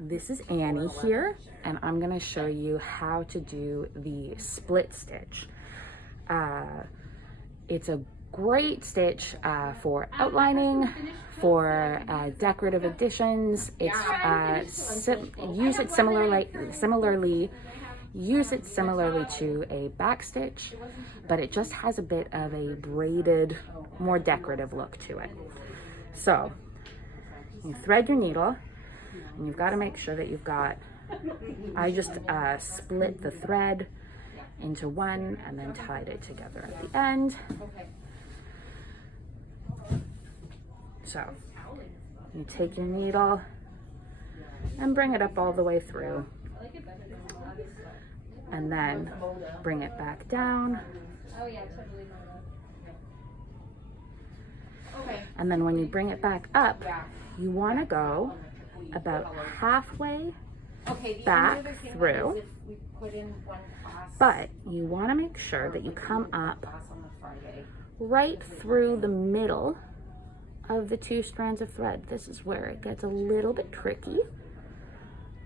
This is Annie here, and I'm going to show you how to do the split stitch. It's a great stitch for outlining, for decorative additions. It's use it similarly to a backstitch, but it just has a bit of a braided, more decorative look to it. So you thread your needle, and you've got to make sure that you've got, I just split the thread into one and then tied it together at the end. So you take your needle and bring it up all the way through, and then bring it back down. And then when you bring it back up, you want to go about halfway back through, but you want to make sure that you come up right through the middle of the two strands of thread. This is where it gets a little bit tricky,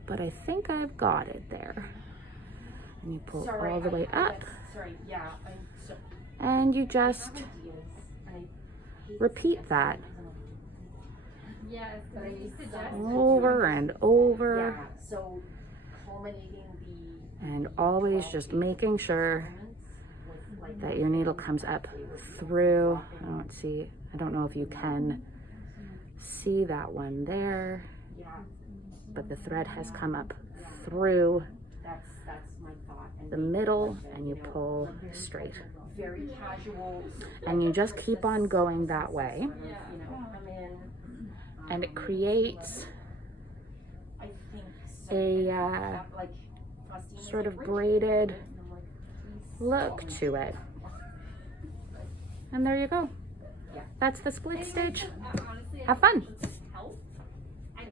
but I think I've got it there. And you pull all the way up, and you just repeat that over and over, and always just making sure that your needle comes up through. I don't know if you can see that one there, but the thread has come up through the middle, and you pull straight. And you just keep on going that way, and it creates a sort of braided look to it. And there you go. That's the split stitch. Have fun.